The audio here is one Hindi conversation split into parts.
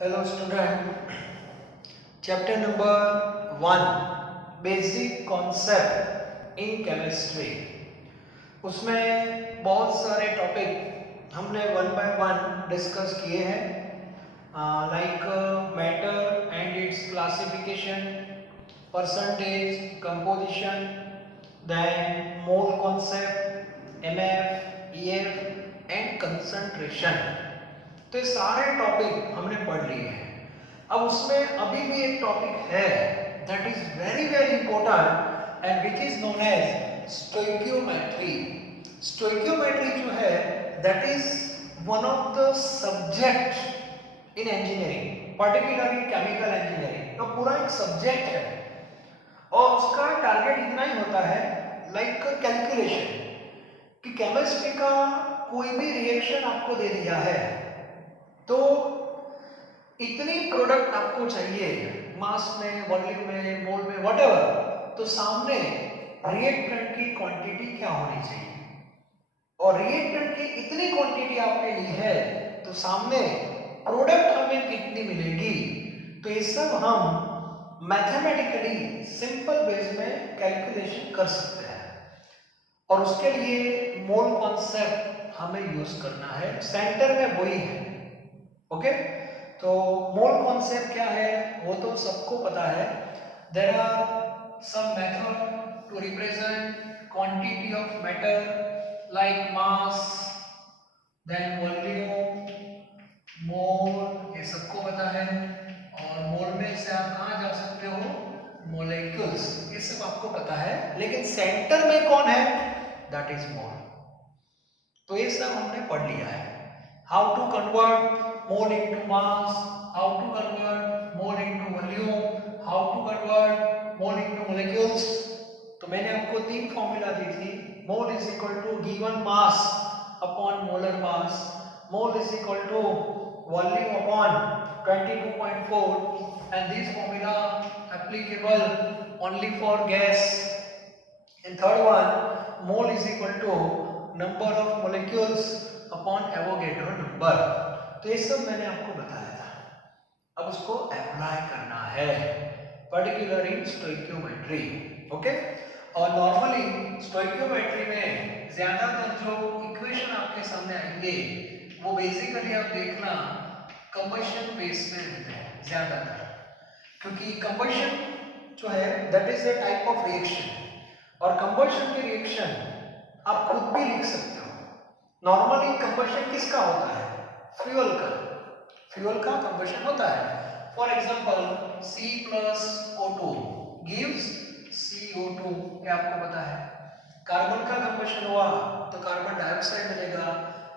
Hello student, chapter number 1 basic concept in chemistry। उसमें बहुत सारे टॉपिक हमने वन बाय वन डिस्कस किए हैं like matter and its classification, percentage, composition, then mole concept, MF, EF and concentration. तो ये सारे टॉपिक हमने पढ़ लिए हैं। अब उसमें अभी भी एक टॉपिक है that is very very important and which is known as stoichiometry. Stoichiometry जो है that is one of the subject in engineering, particularly chemical engineering. तो पूरा एक सब्जेक्ट है और उसका टारगेट इतना ही होता है लाइक कैलकुलेशन कि केमिस्ट्री का कोई भी रिएक्शन आपको दे दिया है तो इतनी प्रोडक्ट आपको चाहिए, मास में, वॉल्यूम में, मोल में, व्हाटएवर, तो सामने रिएक्टेंट की क्वांटिटी क्या होनी चाहिए और रिएक्टेंट की इतनी क्वांटिटी आपने ली है तो सामने प्रोडक्ट हमें कितनी मिलेगी। तो ये सब हम मैथमेटिकली सिंपल बेस में कैलकुलेशन कर सकते हैं और उसके लिए मोल कॉन्सेप्ट हमें यूज करना है। सेंटर में वही है। ओके, तो मोल कॉन्सेप्ट क्या है वो तो सबको पता है। There are some method to represent quantity of matter like mass, then volume, mole, ये सबको पता है। और मोल में से आप कहाँ जा सकते हो, मोलेक्यूल्स, ये सब आपको पता है। लेकिन सेंटर में कौन है, दैट इज मोल। तो ये सब हमने पढ़ लिया है। How to convert mole into mass, how to convert mole into volume, how to convert mole into molecules. तो मैंने आपको तीन फॉर्मूला दी थी। Mole is equal to given mass upon molar mass, mole is equal to volume upon 22.4 and this formula applicable only for gas. And third one, mole is equal to number of molecules upon Avogadro number। तो ये सब मैंने आपको बताया था। अब उसको अप्लाई करना है पर्टिकुलर इन स्टोइकियोमेट्री। ओके, और नॉर्मली स्टोइकियोमेट्री में ज्यादातर जो इक्वेशन आपके सामने आएंगे वो बेसिकली आप देखना कंबशन बेस में रहते हैं ज्यादातर, क्योंकि कंबशन जो है that is a type of reaction और कंबशन के रिएक्शन आप खुद भी लिख सकते हो। नॉर्मली कंबशन किसका होता है, फ्यूल का। फ्यूल का कंबशन होता है। For example C plus O2 gives CO2, ये आपको पता है। कार्बन का कंबशन हुआ तो कार्बन डाइऑक्साइड मिलेगा।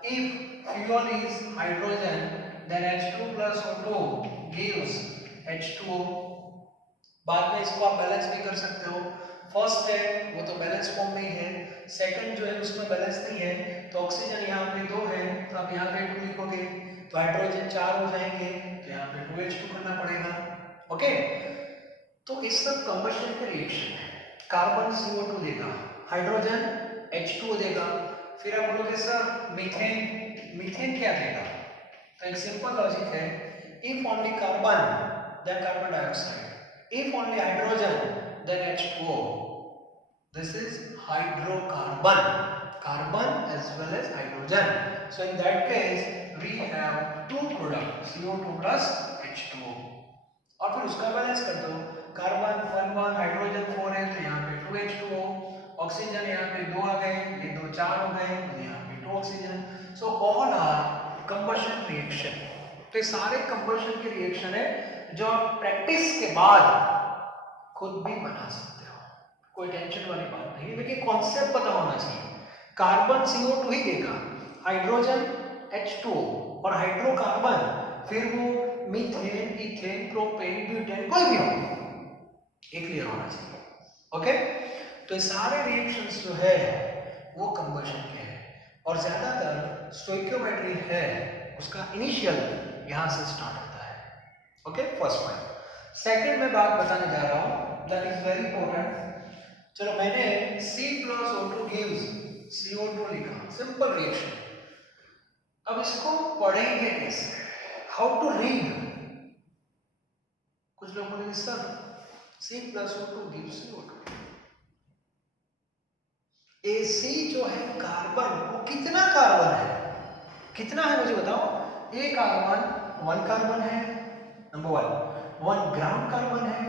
If fuel is hydrogen then H2 plus O2 gives H2O। बाद में इसको आप बैलेंस भी कर सकते हो। फर्स्ट है वो तो बैलेंस फॉर्म में ही है, सेकंड जो है उसमें बैलेंस नहीं है। तो ऑक्सीजन यहाँ पे 2 है तो आप यहाँ पे 2 लिखोगे, तो हाइड्रोजन 4 हो जाएंगे तो यहाँ पे 2H2 करना पड़ेगा। ओके, तो इस सब कंबशन के रिएक्शन है। कार्बन CO2 देगा, हाइड्रोजन H2O देगा। फिर आप बोलोगे सर मीथेन, मीथेन क्या देगा? तो एक सिंपल लॉजिक है, if only carbon then carbon dioxide, if only hydrogen then H2O, this is hydrocarbon, carbon as well as hydrogen. So in that case we have two products CO2 plus H2O। और फिर उसका बैलेंस कर दो, कार्बन 1 1, हाइड्रोजन 4 है तो यहाँ पे 2H2O, ऑक्सीजन यहाँ पे 2 आ गए, ये 2 4 हो गए तो यहाँ पे 2 oxygen. So all are combustion reaction. तो ये सारे कंबशन के रिएक्शन है जो आप प्रैक्टिस के बाद खुद भी बना सकते हो, कोई टेंशन वाली बात नहीं है। लेकिन कॉन्सेप्ट पता होना चाहिए। कार्बन CO2 ही देगा, हाइड्रोजन H2O और हाइड्रोकार्बन फिर वो मीथेन, इथेन, प्रोपेन, ब्यूटेन कोई भी हो, ये क्लियर होना चाहिए। ओके, तो ये सारे रिएक्शंस जो है वो कंबशन के हैं और ज्यादातर स्टोइकियोमेट्री है उसका इनिशियल यहाँ से स्टार्ट होता है। Okay, first point. सेकंड में बात बताने जा रहा हूं दैट इज वेरी इंपॉर्टेंट। चलो मैंने C plus O2 gives CO2 लिखा, सिंपल रिएक्शन। अब इसको पढ़ेंगे कैसे, हाउ टू रीड। कुछ लोग बोलेंगे sir C+O2 gives CO2। AC जो है कार्बन, वो कितना कार्बन है, कितना है मुझे बताओ। ए कार्बन 1 कार्बन है, नंबर 1 ग्राम कार्बन है,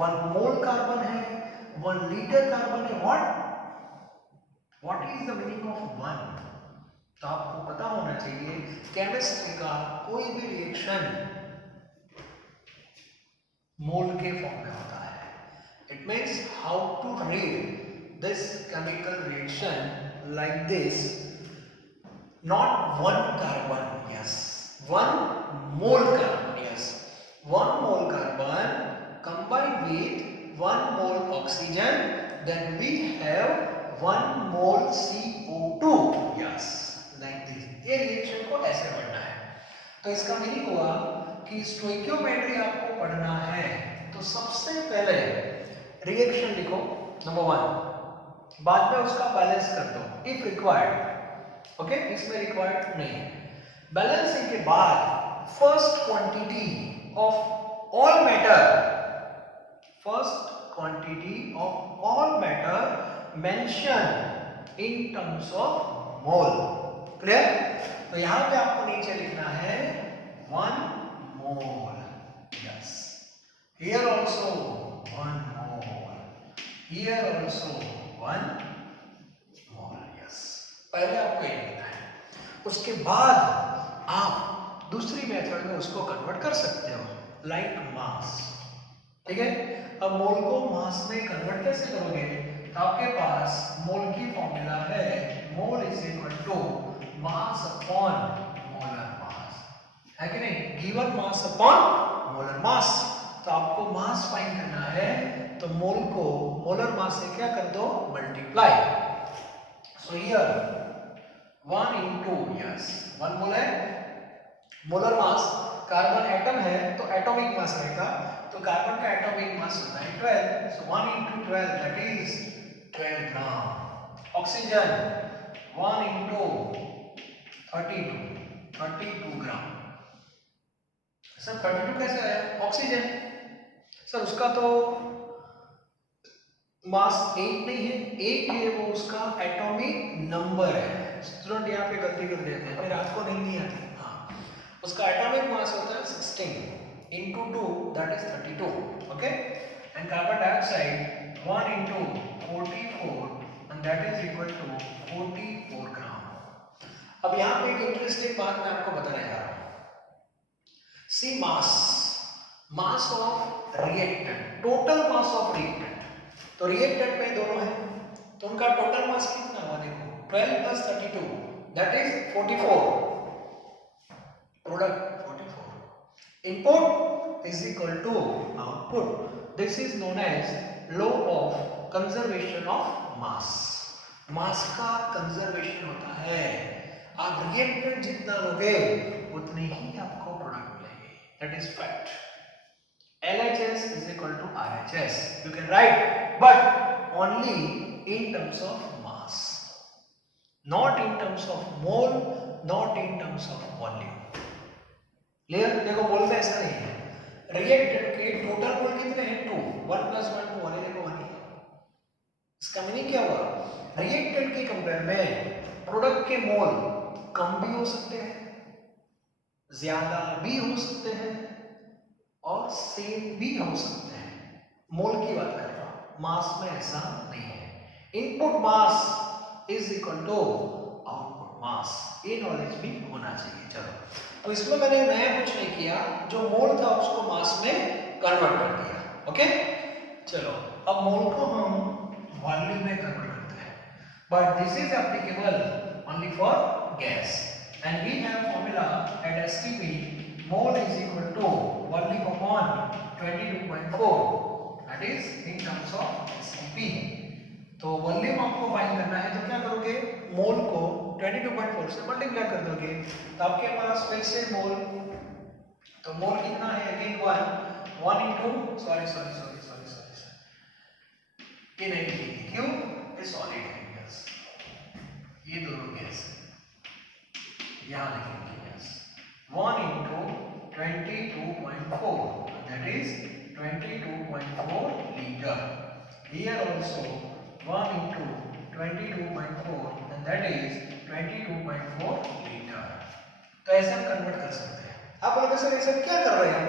1 मोल कार्बन है, 1 लीटर कार्बन है। What is the meaning of 1? तो आपको पता होना चाहिए केमिस्ट्री का कोई भी रिएक्शन मोल के फॉर्म में होता है। It means how to read this chemical reaction like this, not 1 carbon, yes, 1 mole carbon, yes, 1 mole carbon combined with 1 mole oxygen, then we have 1 mole CO2, yes, like this। ये रिएक्शन को ऐसे पढ़ना है। तो इसका मीनिंग हुआ कि स्टोइकियोमेट्री आपको पढ़ना है तो सबसे पहले रिएक्शन लिखो नंबर 1, बाद में उसका बैलेंस कर दो इफ रिक्वायर्ड। ओके, इसमें रिक्वायर्ड नहीं है। बैलेंसिंग के बाद first quantity of all matter, first quantity of all matter mention in terms of mole. Clear? तो यहां पे आपको नीचे लिखना है 1 mole, yes, here also 1 mole, here also 1 mole, yes. पहले आपको ये लिखना है, उसके बाद आप दूसरी मेथड में उसको कन्वर्ट कर सकते हो, लाइक मास। ठीक है, अब मोल को मास में कन्वर्ट कैसे करोगे? तो आपके पास मोल की फॉर्मूला है mole is equal to mass upon molar mass, है कि नहीं? Given mass upon molar mass. तो आपको मास फाइंड करना है तो मोल को मोलर मास से क्या कर दो, multiply. So here 1 into, yes, 1 मोल है, मोलर मास, कार्बन एटम है तो एटॉमिक मास रहेगा, तो कार्बन का एटॉमिक मास होता है 12, सो 1 into 12 that is 12 gram. Oxygen 1 into 32 gram. Sir 32 कैसे आया? ऑक्सीजन सर उसका तो मास 8 नहीं है, 8 है वो उसका एटॉमिक नंबर है। स्टूडेंट यहाँ पे गलती कर देते हैं, मेरे हाथ को नहीं आती। हाँ, उसका एटॉमिक मास होता है 16 into 2 that is 32। Okay, and carbon dioxide 1 into 44 and that is equal to 44 gram. अब यहाँ पे एक इंटरेस्टिंग बात मैं आपको बताने जा रहा हूँ। See mass of reactant, total mass of reactant, तो रिएक्टेंट में दोनों है तो उनका टोटल मास कितना हुआ? देखो 12 plus 32 that is 44, product 44, input is equal to output. This is known as law of conservation of mass. Mass का कंजर्वेशन होता है, आप रिएक्टेंट जितना लोगे उतने ही आपको प्रोडक्ट मिलेंगे, that is fact. LHS is equal to RHS. You can write, but only in terms of mass, not in terms of mole, not in terms of volume. Clear? देखो मोल में ऐसा नहीं है। रिएक्टेंट के टोटल मोल कितने हैं? 2, 1 plus 1 2, 1 देखो 1 ही। इसका मीनिंग क्या हुआ? रिएक्टेंट के कंपेयर में प्रोडक्ट के मोल कम भी हो सकते हैं, ज्यादा भी हो सकते हैं और सेम भी हो सकते हैं। मोल की बात कर रहा हूं, मास में ऐसा नहीं है। Input mass is equal to output mass, ये नॉलेज भी होना चाहिए। चलो, तो इसमें मैंने नया कुछ नहीं किया, जो मोल था उसको मास में कन्वर्ट कर दिया। ओके, चलो अब मोल को हम वॉल्यूम में कन्वर्ट करते हैं, but this is applicable only for gas and we have formula at STP mole is equal to volume upon 22.4, that is in terms of STP। तो वॉल्यूम आपको फाइंड करना है तो क्या करोगे? मोल को 22.4 से मल्टीप्लाई कर दोगे तो आपके पास फिर से मोल, तो मोल कितना है? अगेन 1 into सॉरी ये नहीं लिखेंगे, क्यों? ये सॉलिड है, यस, ये दोनों गैस है, यहाँ लिखेंगे yes. 1 into 22.4, that is 22.4 liter. Here also 1 into 22.4 and that is 22.4 liter. तो ऐसे हम कन्वर्ट कर सकते हैं। आप बोलोगे सर ऐसा क्या कर रहे हैं?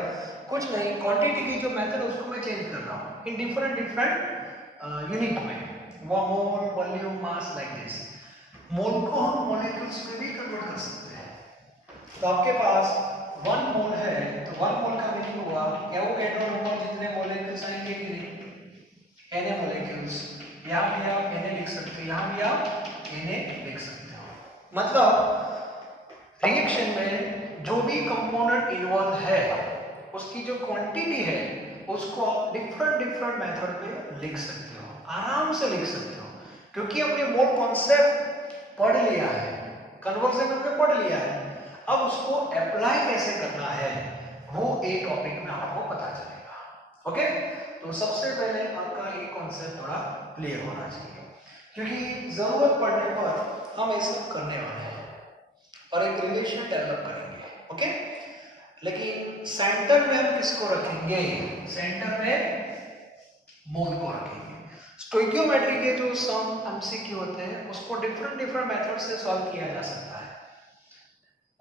कुछ नहीं, क्वांटिटी की जो मेथड है उसको मैं चेंज कर रहा हूँ इन डिफरेंट यूनिट में, मोल, वॉल्यूम, मास, लाइक दिस। मोल को हम मॉलिक्यूल्स में भी कन्वर्ट कर सकते हैं। तो आपके पास 1 मोल है तो 1 मोल का मीनिंग हुआ एवोगैड्रो नंबर जितने मॉलिक्यूल्स आएंगे Na मॉलिक्यूल्स, यहाँ भी आप Na लिख सकते हो, यहाँ भी आप Na लिख सकते हो। मतलब रिएक्शन में जो भी कंपोनेंट इन्वॉल्व है उसकी जो क्वांटिटी है उसको आप डिफरेंट मेथड पे लिख सकते हो, आराम से लिख सकते हो, क्योंकि हमने मोल कॉन्सेप्ट पढ़ लिया है, कन्वर्जन हमने पढ़ लिया है। अब उसको अप्लाई कैसे करना है वो एक टॉपिक में आपको पता चलेगा। ओके, तो सबसे पहले आपका ये कॉन्सेप्ट थोड़ा क्लियर होना चाहिए, क्योंकि जरूरत पड़ने पर हम ये सब करने वाले हैं और एक रिलेशन डेवलप करेंगे। ओके, लेकिन सेंटर में हम किसको रखेंगे? सेंटर में मोल को रखेंगे। स्टोइकियोमेट्री के जो सम एमसीक्यू होते हैं उसको डिफरेंट मेथड से सॉल्व किया जा सकता है।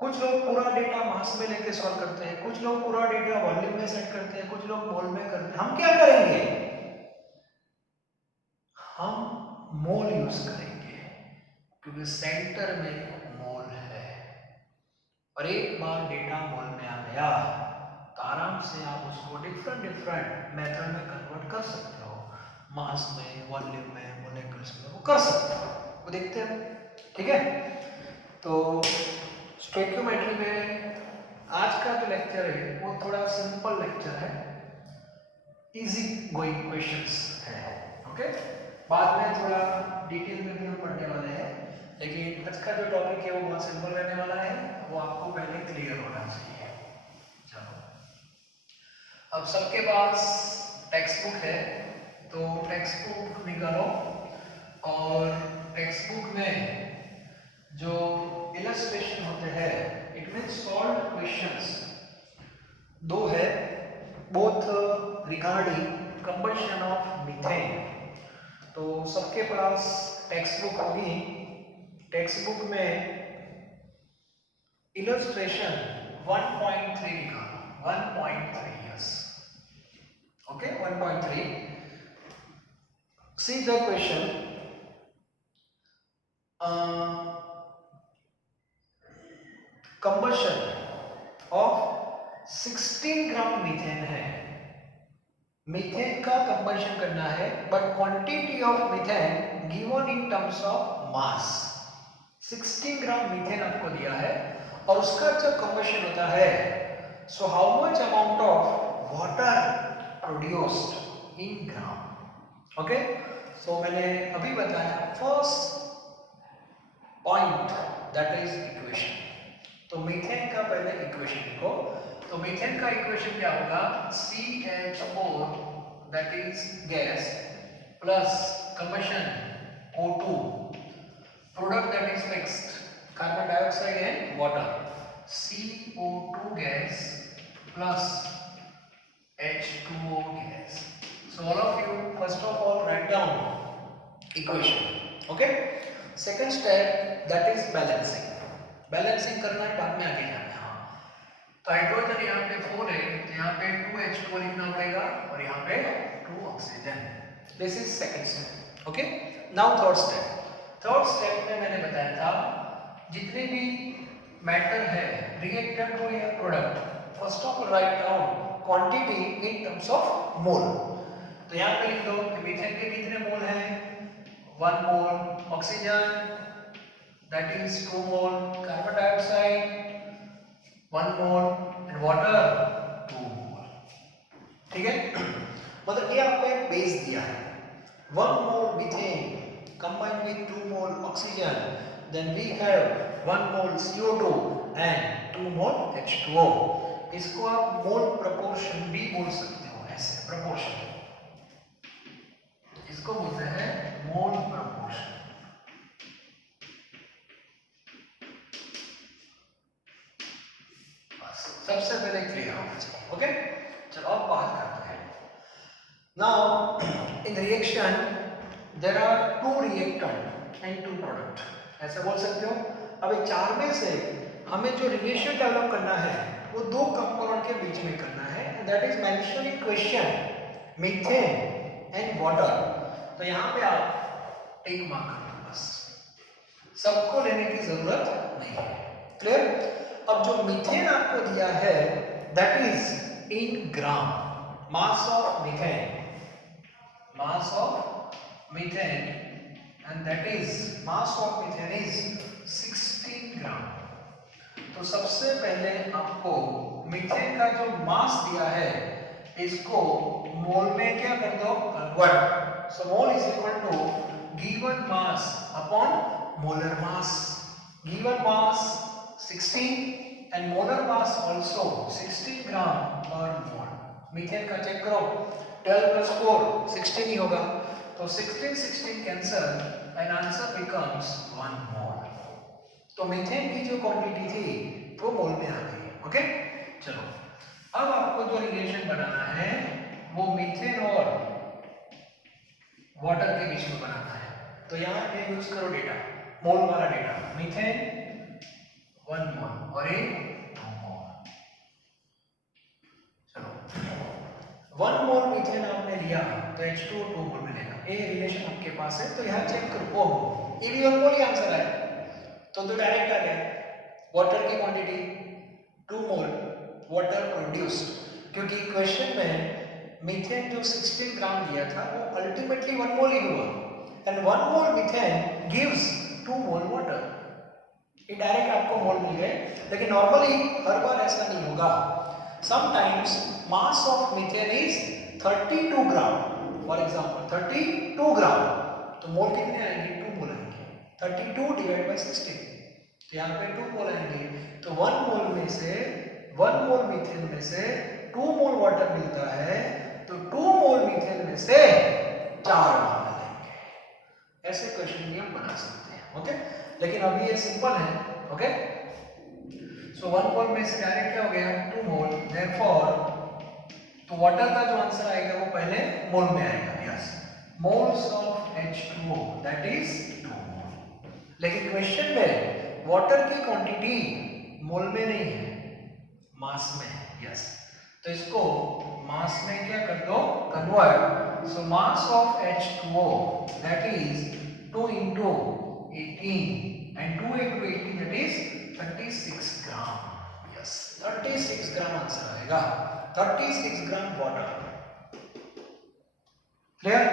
कुछ लोग पूरा डेटा मास में लेके सॉल्व करते हैं, कुछ लोग पूरा डेटा वॉल्यूम में सेट करते हैं, कुछ लोग मोल में करते हैं। हम क्या करेंगे? हम मोल यूज करेंगे, क्योंकि सेंटर में मोल है और एक बार डेटा मोल में आ गया तो आराम से आप उसको डिफरेंट मेथड में कन्वर्ट कर सकते हो, मास में, वॉल्यूम में, मॉलिक्यूल्स में, वो कर सकते हो। वो देखते हैं, ठीक है? तो स्टोइकियोमेट्री में आज का जो लेक्चर है वो थोड़ा सिंपल लेक्चर है, इजी गोइंग क्वेश्चंस है। ओके, बाद में थोड़ा डिटेल में भी हम पढ़ने वाले हैं, लेकिन आज का जो टॉपिक है वो बहुत सिंपल रहने वाला है, वो आपको पहले क्लियर होना चाहिए। चलो, अब सबके पास टेक्स्ट बुक है तो टेक्स्ट बुक निकालो और टेक्स्ट बुक में जो इलस्ट्रेशन होते हैं, इट मींस सॉल्व क्वेश्चंस, दो है, both regarding combustion of methane. तो सबके पास टेक्स्ट बुक होगी, टेक्स्ट बुक में इलस्ट्रेशन 1.3 निकालो, 1.3, yes, okay, 1.3। See the question, combustion of 16 gram methane है, मीथेन का कंबशन करना है, but quantity of methane given in terms of mass. 16 gram methane आपको दिया है और उसका जब कंबशन होता है, so how much amount of water produced in gram. Okay, सो मैंने अभी बताया first point, that is equation. तो मीथेन का पहले इक्वेशन लिखो। तो मीथेन का इक्वेशन क्या होगा? CH4 that is gas plus combustion O2 product that is mixed carbon dioxide and water, CO2 gas plus H2O gas. So all of you first of all write down equation. Okay. Second step, that is balancing. Balancing करना है, बाद में आगे जाना है। हाँ, तो हाइड्रोजन यहाँ पे 4 है तो यहाँ पे 2H2 लिखना पड़ेगा और यहाँ पे 2 oxygen. This is second step. Okay, now third step. Third step में मैंने बताया था जितने भी मैटर है, रिएक्टेंट हो या product, first of all write down quantity in terms of मोल। तो यहाँ पे लिख दो कि मीथेन के कितने मोल हैं? 1 mole, oxygen that is 2 mole, carbon dioxide 1 mole and water 2 mole. ठीक है, मतलब ये आपको एक बेस दिया है, 1 मोल methane combined with 2 mol oxygen, then we have 1 mol CO2 and 2 mol H2O। इसको आप मोल प्रपोर्शन भी बोल सकते हो, ऐसे प्रपोर्शन, इसको बोलते हैं मोल प्रपोर्शन। बस सबसे पहले क्लियर होना चाहिए। ओके, चलो अब बात करते हैं। Now in reaction there are 2 reactant and 2 product, ऐसे बोल सकते हो। अब इन चार में से हमें जो रिलेशन डेवलप करना है वो दो कंपाउंड के बीच में करना है, that is mention in question methane and water. तो यहाँ पे आप टिक मार्क कर दो बस, सबको लेने की जरूरत नहीं है। क्लियर? अब जो मीथेन आपको दिया है that is in gram, mass of methane, mass of methane, and that is mass of methane is 16 ग्राम। तो सबसे पहले आपको मीथेन का जो मास दिया है इसको मोल में क्या कर दो, convert. So mole is equal to given mass upon molar mass. Given mass 16 and molar mass also 16 gram per mole. Methane का चेक करो, 12 plus 4 16 ही होगा, तो 16 कैंसल एंड आंसर बिकम्स 1 मोल। तो मीथेन की जो क्वांटिटी थी वो मोल में आ गई। ओके, चलो अब आपको जो रिलेशन बनाना है वो मीथेन और वाटर के बीच में बनाना है। तो यहाँ पे यूज करो डेटा, मोल वाला डेटा, मीथेन 1 मोल और ये 2 मोल। चलो 1 मोल मीथेन आपने लिया तो H2O 2 मोल मिलेगा। ये रिलेशन आपके पास है, तो यहाँ चेक करो, ओह ये भी 1 मोल ही आंसर आया, तो डायरेक्ट आ गया। वाटर की क्वांटिटी 2 मोल वाटर प्रोड्यूस्ड, क्योंकि क्वेश्चन में मीथेन जो 16 ग्राम दिया था वो अल्टीमेटली 1 मोल ही हुआ, and 1 mole methane gives 2 mole water. ये डायरेक्ट आपको मोल मिल गए, लेकिन नॉर्मली हर बार ऐसा नहीं होगा। Sometimes mass of methane is 32 gram, for example 32 ग्राम, तो मोल कितने आएंगे, 2 मोल आएंगे। 32 डिवाइड बाय 16, तो यहाँ पे 2 मोल आएंगे। तो 1 मोल में से 1 मोल मीथेन में से 2 मोल वाटर मिलता है, तो 2 मोल मीथेन में से 4 मोल मिलेंगे। ऐसे क्वेश्चन भी हम बना सकते हैं। ओके, लेकिन अभी ये सिंपल है। ओके, सो 1 मोल में से डायरेक्ट क्या हो गया, 2 मोल, देयरफॉर तो वाटर का जो आंसर आएगा वो पहले मोल में आएगा। Yes, moles of H2O that is 2 मोल। लेकिन क्वेश्चन में वाटर की क्वांटिटी मोल में नहीं है, मास में है। यस, तो इसको मास में क्या कर दो, convert. So mass of H2O that is 2 into 18 and 2 into 18 that is 36 gram. Yes, 36 gram answer आएगा, 36 ग्राम वाटर। क्लियर?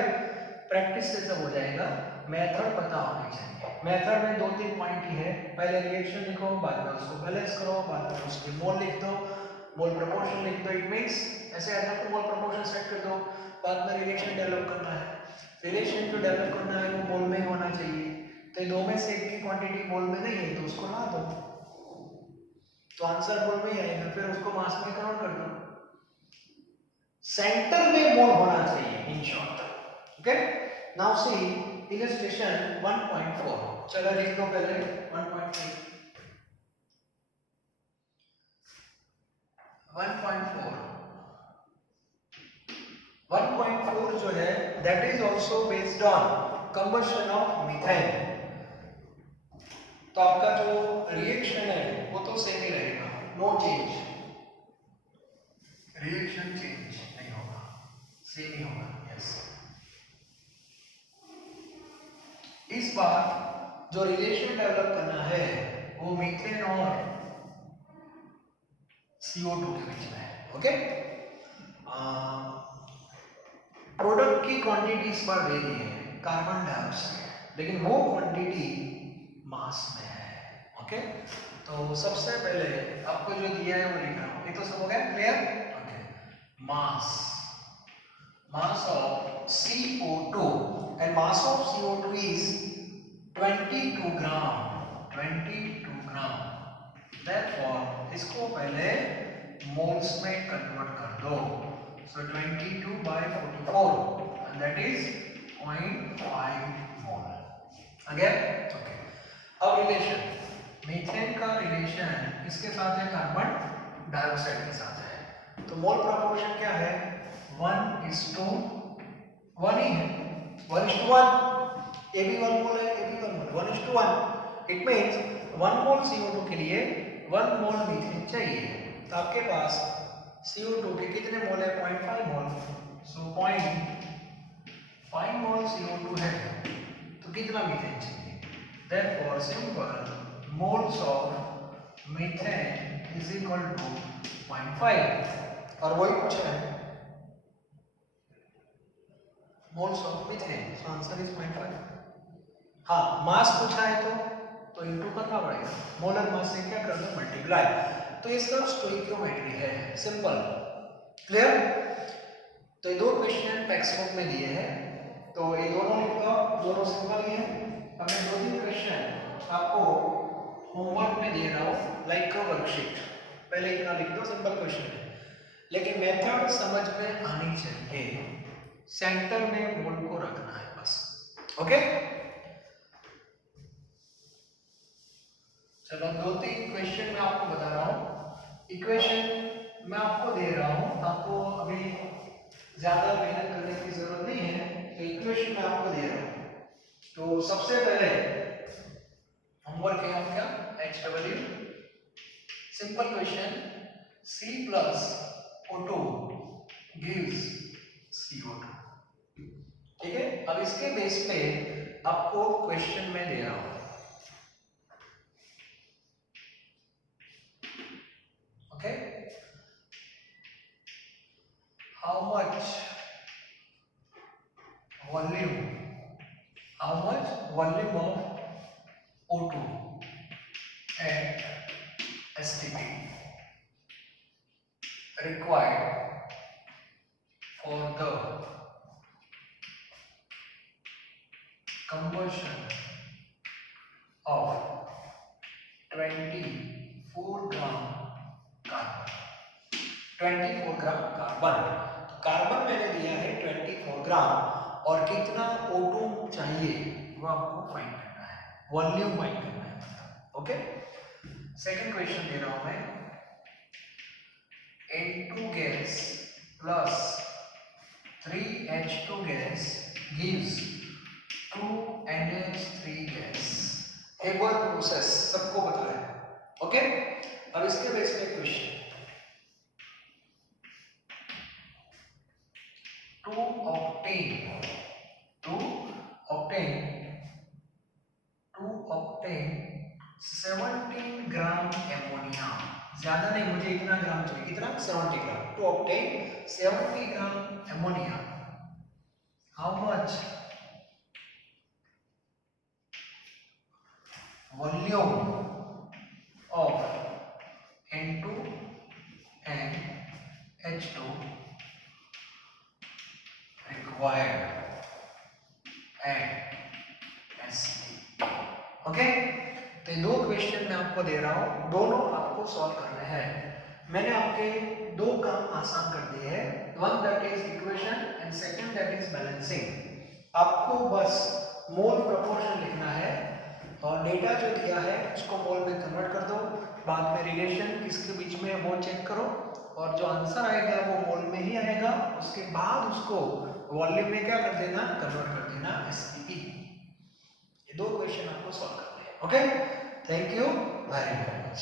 प्रैक्टिस से जब हो जाएगा, मेथड पता होनी चाहिए। मेथड में 2-3 पॉइंट ही है, पहले रिएक्शन लिखो, बाद में उसको बैलेंस करो, बाद में उसके मोल लिख दो, मोल प्रोपोर्शन लिख दो। इट मींस ऐसे आएगा तो मोल प्रोपोर्शन सेट कर दो, बाद में रिलेशन डेवलप करना है। रिलेशन जो डेवलप करना है वो मोल में ही होना चाहिए, तो दो में से एक की क्वांटिटी मोल में नहीं है तो उसको ला दो, तो आंसर मोल में ही आएगा। फिर उसको मास में कन्वर्ट कर दो। सेंटर में मोल होना चाहिए in short. Okay, now see illustration 1.4। चलो लिख दो पहले 1.3। 1.4 जो है that is also based on combustion of methane. तो आपका जो रिएक्शन है वो तो सेम ही रहेगा, नो चेंज, रिएक्शन चेंज नहीं होगा, सेम ही होगा। यस, इस बार जो रिलेशन डेवलप करना है वो मीथेन और CO2 के बीच में है। ओके, प्रोडक्ट की क्वांटिटी इस बार दे दी है कार्बन डाइऑक्साइड, लेकिन वो क्वांटिटी मास में है। ओके, तो सबसे पहले आपको जो दिया है वो लिख रहा हूं, ये तो सब हो गया clear. Okay, mass, mass of CO2 and mass of CO2 is 22 gram, 22 gram. Therefore इसको पहले मोल्स में कन्वर्ट कर दो। So 22 by 44 and that is 0.5 mole. Again, okay. अब रिलेशन मीथेन का रिलेशन किसके साथ है, कार्बन डाइऑक्साइड के साथ है। तो मोल प्रोपोर्शन क्या है? 1:1 ही है, 1:1। ए भी 1 मोल है, ए भी 1 मोल, 1:1। इट मीन्स 1 मोल CO2 के लिए 1 मोल मीथेन चाहिए। तो आपके पास CO2 के कितने मोल है? 0.5 मोल। सो 0.5 मोल CO2 है, तो कितना मीथेन चाहिए? Therefore simple moles of methane is equal to 0.5। और वही पूछा है, moles of methane, so answer is 0.5। हाँ, मास पूछा है तो इनटू करना पड़ेगा, मोलर मास से क्या कर दो? मल्टीप्लाई। तो ये सब स्टोइकियोमेट्री है, सिंपल। क्लियर? तो ये दो क्वेश्चन टेक्स्ट बुक में दिए हैं, तो ये दोनों लिख लो, दोनों सिंपल ही है। अब मैं 2-3 क्वेश्चन आपको होमवर्क में दे रहा हूँ, लाइक का वर्कशीट। पहले इतना लिख दो, सिंपल क्वेश्चन है, लेकिन मेथड समझ में आनी चाहिए। सेंटर में मोल को रखना है बस। ओके, चलो 2-3 क्वेश्चन मैं आपको बता रहा हूँ। इक्वेशन मैं आपको दे रहा हूँ, आपको अभी ज्यादा मेहनत करने की जरूरत नहीं है। तो इक्वेशन मैं आपको दे रहा हूँ। तो सबसे पहले होमवर्क है आपका HW, simple question, C+O2 gives CO2। ठीक है, अब इसके बेस पे आपको क्वेश्चन में दे रहा हूं। Okay, how much volume of O2 at STP required for the conversion of 24 gram carbon. 24 gram carbon, carbon मैंने दिया है 24 ग्राम, और कितना O2 चाहिए वो आपको फाइंड करना है, वॉल्यूम फाइंड करना है। ओके, सेकंड क्वेश्चन दे रहा हूं मैं, N2 gas plus 3H2 gas gives 2NH3 gas. Haber process सबको पता है। ओके, अब इसके बेस पे क्वेश्चन, 2 ऑक्टेन 17 ग्राम एमोनिया, ज्यादा नहीं, मुझे इतना ग्राम चाहिए, कितना? 70 ग्राम। 2 octane 70 gram ammonia, how much volume of N2 and H2 required at STP। Okay, तो दो क्वेश्चन मैं आपको दे रहा हूं, दोनों आपको सॉल्व करने हैं। मैंने आपके दो काम आसान कर दिए हैं, one that is equation and second that is balancing. आपको बस मोल प्रोपोर्शन लिखना है, और डेटा जो दिया है उसको मोल में कन्वर्ट कर दो, बाद में रिलेशन किसके बीच में है वो चेक करो, और जो आंसर आएगा वो मोल में ही आएगा। उसके बाद उसको वॉल्यूम में क्या कर देना? कन्वर्ट कर देना, STP। ये दो क्वेश्चन आपको सॉल्व करने हैं। Okay, thank you very much.